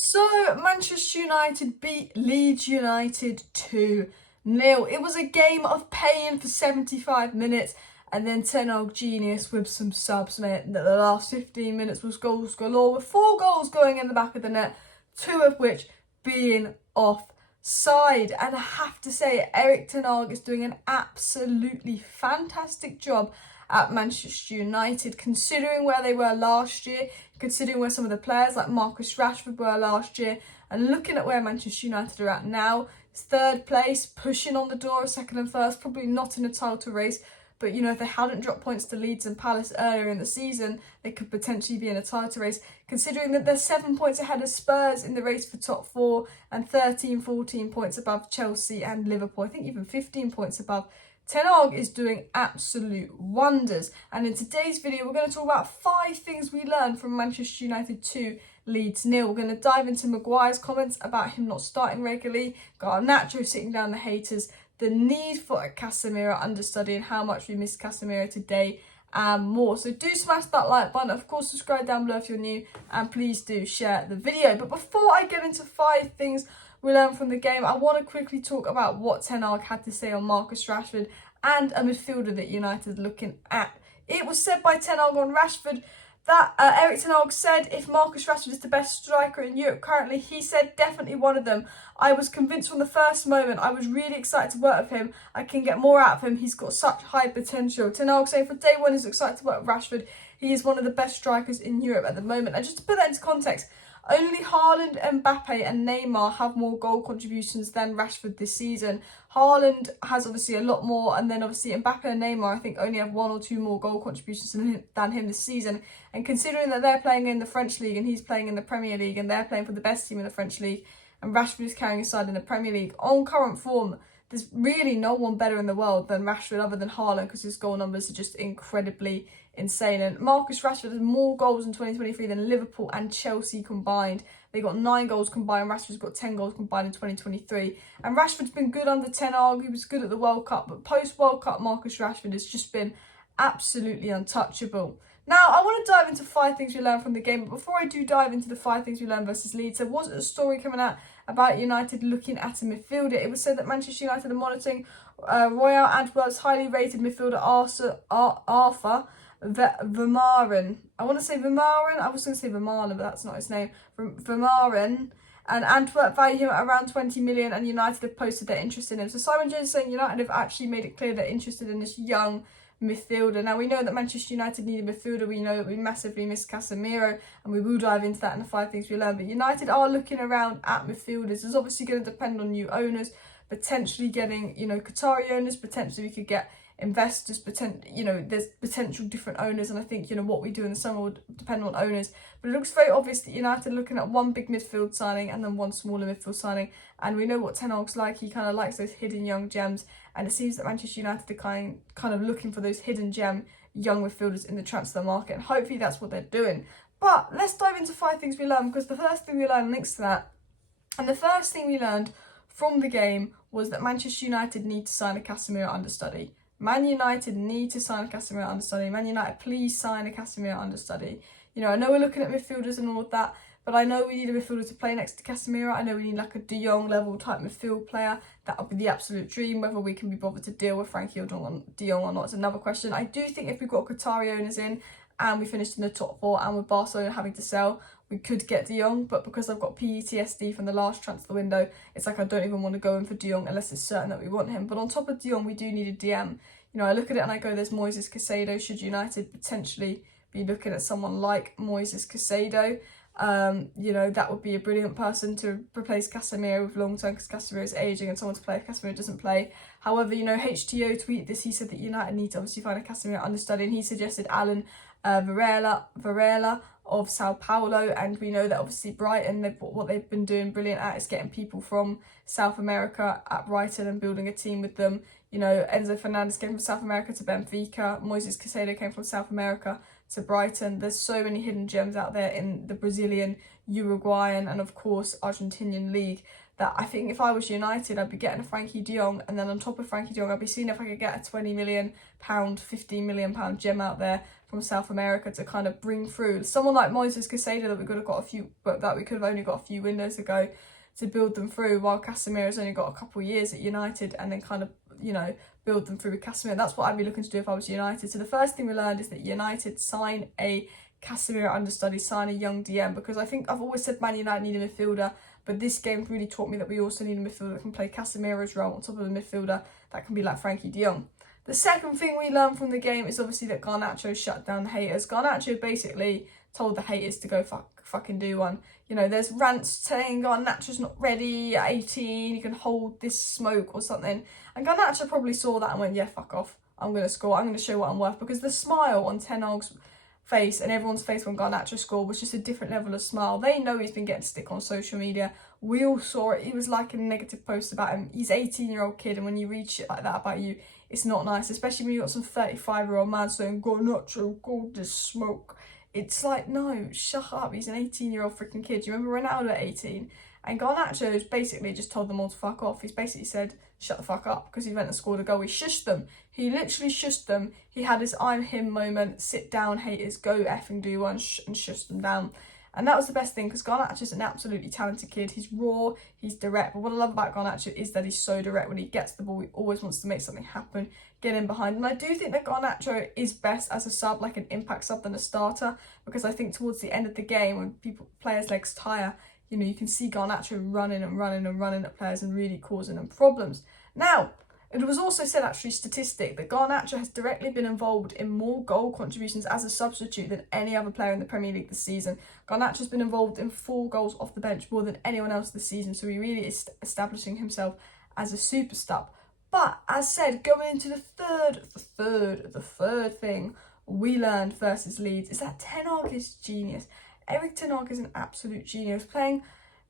So, Manchester United beat Leeds United 2-0. It was a game of pain for 75 minutes, and then Ten Hag genius with some subs meant that the last 15 minutes was goals galore, with 4 goals going in the back of the net, 2 of which being offside. And I have to say, Erik Ten Hag is doing an absolutely fantastic job at Manchester United, considering where they were last year, considering where some of the players like Marcus Rashford were last year, and looking at where Manchester United are at now. It's third place, pushing on the door of second and first, probably not in a title race, but if they hadn't dropped points to Leeds and Palace earlier in the season, they could potentially be in a title race, considering that they're 7 points ahead of Spurs in the race for top 4 and 13-14 points above Chelsea and Liverpool. I think even 15 points above. Ten Hag is doing absolute wonders, and in today's video we're going to talk about 5 things we learned from Manchester United 2, Leeds 0. We're going to dive into Maguire's comments about him not starting regularly, Garnacho sitting down the haters, the need for a Casemiro understudy and how much we miss Casemiro today, and more. So do smash that like button, of course subscribe down below if you're new, and please do share the video. But before I get into 5 things we learned from the game, I want to quickly talk about what Ten Hag had to say on Marcus Rashford and a midfielder that United are looking at. It was said by Ten Hag on Rashford that Erik Ten Hag said if Marcus Rashford is the best striker in Europe currently, he said definitely one of them. I was convinced from the first moment. I was really excited to work with him. I can get more out of him. He's got such high potential. Ten Hag saying from day one he's excited to work with Rashford. He is one of the best strikers in Europe at the moment. And just to put that into context, only Haaland, Mbappe and Neymar have more goal contributions than Rashford this season. Haaland has obviously a lot more, and then obviously Mbappe and Neymar I think only have 1 or 2 more goal contributions than him this season. And considering that they're playing in the French League and he's playing in the Premier League and they're playing for the best team in the French League and Rashford is carrying his side in the Premier League on current form, there's really no one better in the world than Rashford other than Haaland, because his goal numbers are just incredibly insane. And Marcus Rashford has more goals in 2023 than Liverpool and Chelsea combined. They got 9 goals combined. Rashford's got 10 goals combined in 2023. And Rashford's been good under Ten Hag. He was good at the World Cup, but post-World Cup, Marcus Rashford has just been absolutely untouchable. Now, I want to dive into 5 things we learned from the game, but before I do dive into the 5 things we learned versus Leeds, there was a story coming out about United looking at a midfielder. It was said that Manchester United are monitoring Royal Antwerp's highly rated midfielder Arthur Vermaelen. I want to say Vermaelen. I was going to say Vermaelen, but that's not his name. Vermaelen. And Antwerp value him at around 20 million, and United have posted their interest in him. So Simon Jones is saying United have actually made it clear they're interested in this young midfielder. Now, we know that Manchester United need a midfielder. We know that we massively miss Casemiro, and we will dive into that in the 5 things we learned. But United are looking around at midfielders. It's obviously going to depend on new owners, potentially getting, Qatari owners. Potentially we could get investors, there's potential different owners, and I think what we do in the summer would depend on owners. But it looks very obvious that United are looking at 1 big midfield signing and then 1 smaller midfield signing, and we know what Ten Hag's like. He kind of likes those hidden young gems, and it seems that Manchester United are kind of looking for those hidden gem young midfielders in the transfer market, and hopefully that's what they're doing. But let's dive into 5 things we learned, because the first thing we learned links to that. And the first thing we learned from the game was that Manchester United need to sign a Casemiro understudy. Man United need to sign a Casemiro understudy. Man United, please sign a Casemiro understudy. I know we're looking at midfielders and all of that, but I know we need a midfielder to play next to Casemiro. I know we need like a De Jong level type midfield player. That would be the absolute dream. Whether we can be bothered to deal with Frankie De Jong or not is another question. I do think if we've got Qatari owners in and we finished in the top 4 and with Barcelona having to sell, we could get De Jong, but because I've got PTSD from the last transfer window, it's like I don't even want to go in for De Jong unless it's certain that we want him. But on top of De Jong, we do need a DM. I look at it and I go, there's Moises Caicedo. Should United potentially be looking at someone like Moises Caicedo? That would be a brilliant person to replace Casemiro with long term, because Casemiro is ageing and someone to play if Casemiro doesn't play. However, HTO tweeted this. He said that United need to obviously find a Casemiro understudy, and he suggested Alan Varela of Sao Paulo. And we know that obviously Brighton, what they've been doing brilliant at is getting people from South America at Brighton and building a team with them. Enzo Fernandez came from South America to Benfica. Moises Caicedo came from South America to Brighton. There's so many hidden gems out there in the Brazilian, Uruguayan and of course Argentinian league that I think if I was United, I'd be getting a Frankie de Jong, and then on top of Frankie de Jong, I'd be seeing if I could get a £20 million, £15 million gem out there from South America to kind of bring through someone like Moises Caicedo that we could have got a few, but that we could have only got a few windows ago to build them through, while Casemiro's only got a couple of years at United and then kind of, you know, build them through with Casemiro. That's what I'd be looking to do if I was United. So the first thing we learned is that United sign a Casemiro understudy, sign a young DM, because I think I've always said Man United need a midfielder, but this game really taught me that we also need a midfielder that can play Casemiro's role on top of a midfielder that can be like Frankie de Jong. The second thing we learned from the game is obviously that Garnacho shut down the haters. Garnacho basically told the haters to go fucking do one. You know, there's rants saying Garnacho's not ready at 18, you can hold this smoke or something. And Garnacho probably saw that and went, yeah, fuck off. I'm going to score. I'm going to show what I'm worth. Because the smile on Ten Hag's face and everyone's face when Garnacho scored was just a different level of smile. They know he's been getting stick on social media. We all saw it. He was like a negative post about him. He's an 18-year-old kid, and when you read shit like that about you, it's not nice, especially when you got some 35-year-old man saying Garnacho, go this smoke. It's like, no, shut up. He's an 18-year-old freaking kid. Do you remember Ronaldo at 18? And Garnacho's basically just told them all to fuck off. He's basically said, shut the fuck up, because he went and scored a goal. He shushed them. He literally shushed them. He had his I'm him moment, sit down haters, go effing do one, and shushed them down. And that was the best thing, because Garnacho's an absolutely talented kid. He's raw, he's direct. But what I love about Garnacho is that he's so direct. When he gets the ball, he always wants to make something happen, get in behind. And I do think that Garnacho is best as a sub, like an impact sub, than a starter, because I think towards the end of the game, when players' legs tire, you know, you can see Garnacho running at players and really causing them problems. Now, it was also said, actually, statistic, that Garnacho has directly been involved in more goal contributions as a substitute than any other player in the Premier League this season. Garnacho's been involved in 4 goals off the bench, more than anyone else this season, so he really is establishing himself as a super sub. But, as said, going into the third thing we learned versus Leeds is that Ten Hag is genius. Erik Ten Hag is an absolute genius. Playing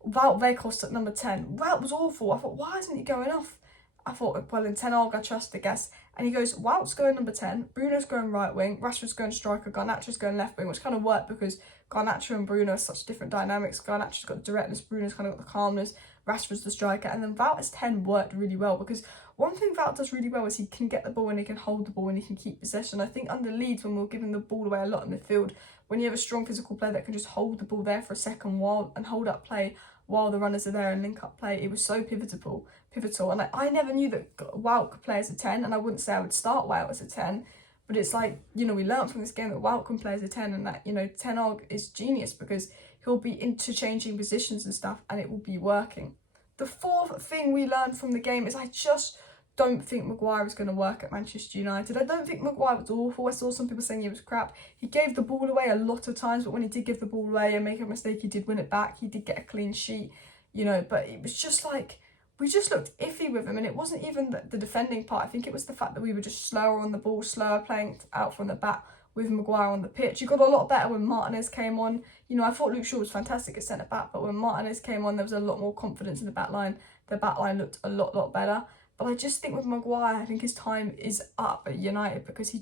Wout Weghorst at number 10. Wout was awful. I thought, why isn't he going off? I thought, well, in Ten Hag, I trust, I guess. And he goes, Wout's going number 10, Bruno's going right wing, Rashford's going striker, Garnacho's going left wing, which kind of worked because Garnacho and Bruno are such different dynamics. Garnacho's got the directness, Bruno's kind of got the calmness, Rashford's the striker. And then Wout as 10 worked really well, because one thing Wout does really well is he can get the ball and he can hold the ball and he can keep possession. I think under Leeds, when we were giving the ball away a lot in midfield, when you have a strong physical player that can just hold the ball there for a second while and hold up play while the runners are there and link up play, it was so pivotal. And I never knew that Wout could play as a 10, and I wouldn't say I would start Wout as a 10, but it's like, you know, we learned from this game that Wout can play as a 10, and that, you know, Ten Hag is genius because he'll be interchanging positions and stuff and it will be working. The fourth thing we learned from the game is I just don't think Maguire is going to work at Manchester United. I don't think Maguire was awful. I saw some people saying he was crap. He gave the ball away a lot of times, but when he did give the ball away and make a mistake, he did win it back. He did get a clean sheet, you know, but it was just like, we just looked iffy with him, and it wasn't even the defending part. I think it was the fact that we were just slower on the ball, slower playing out from the back with Maguire on the pitch. You got a lot better when Martinez came on. You know, I thought Luke Shaw was fantastic at centre-back, but when Martinez came on, there was a lot more confidence in the back line. The back line looked a lot better. But I just think with Maguire, I think his time is up at United because he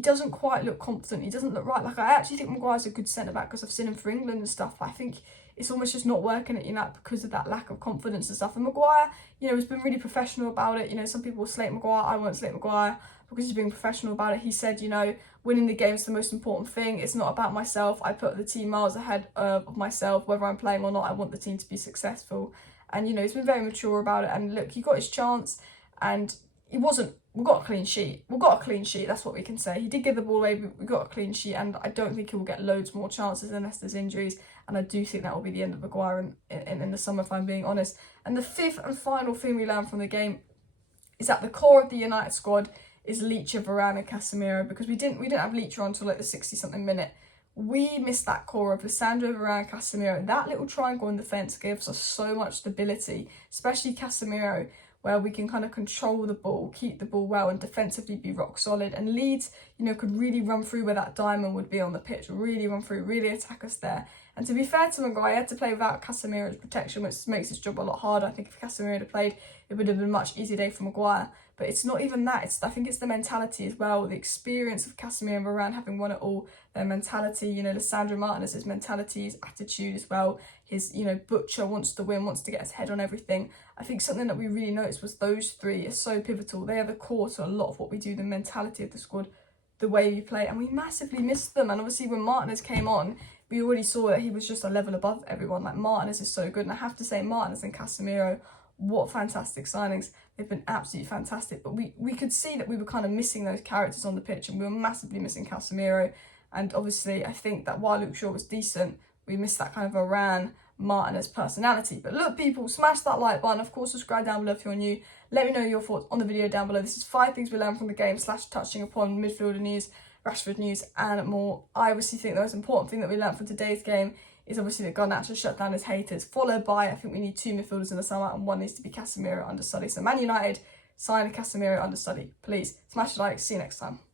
doesn't quite look confident. He doesn't look right. Like, I actually think Maguire's a good centre-back because I've seen him for England and stuff, but I think it's almost just not working at United because of that lack of confidence and stuff. And Maguire, you know, has been really professional about it. You know, some people will slate Maguire. I won't slate Maguire because he's being professional about it. He said, you know, winning the game is the most important thing. It's not about myself. I put the team miles ahead of myself. Whether I'm playing or not, I want the team to be successful. And, you know, he's been very mature about it. And look, he got his chance and he wasn't, we got a clean sheet. We got a clean sheet, that's what we can say. He did give the ball away, but we got a clean sheet, and I don't think he will get loads more chances unless there's injuries. And I do think that will be the end of Maguire in the summer, if I'm being honest. And the fifth and final thing we learned from the game is that the core of the United squad is Leeds, Varane and Casemiro, because we didn't have Leeds on until like the 60-something minute. We missed that core of Lissandro, Varane, Casemiro. That little triangle in defence gives us so much stability, especially Casemiro, where we can kind of control the ball, keep the ball well, and defensively be rock solid. And Leeds, you know, could really run through where that diamond would be on the pitch, really run through, really attack us there. And to be fair to Maguire, he had to play without Casemiro's protection, which makes his job a lot harder. I think if Casemiro had played, it would have been a much easier day for Maguire. But it's not even that. I think it's the mentality as well, the experience of Casemiro and Varane having won it all, their mentality, you know, Lissandro Martinez's mentality, his attitude as well, his, you know, butcher, wants to win, wants to get his head on everything. I think something that we really noticed was those three are so pivotal. They are the core to a lot of what we do, the mentality of the squad, the way we play, and we massively missed them. And obviously when Martinez came on, we already saw that he was just a level above everyone. Like, Martinez is so good, and I have to say, Martinez and Casemiro, what fantastic signings. They've been absolutely fantastic, but we could see that we were kind of missing those characters on the pitch, and we were massively missing Casemiro. And obviously I think that while Luke Shaw was decent, we missed that kind of Varane, Martinez personality. But look, people, smash that like button. Of course, subscribe down below if you're new. Let me know your thoughts on the video down below. This is 5 things we learned from the game / touching upon midfielder news, Rashford news and more. I obviously think the most important thing that we learned from today's game is obviously that Garnacho shut down his haters, followed by, I think we need 2 midfielders in the summer, and one needs to be Casemiro understudy. So Man United, sign a Casemiro understudy. Please smash the like. See you next time.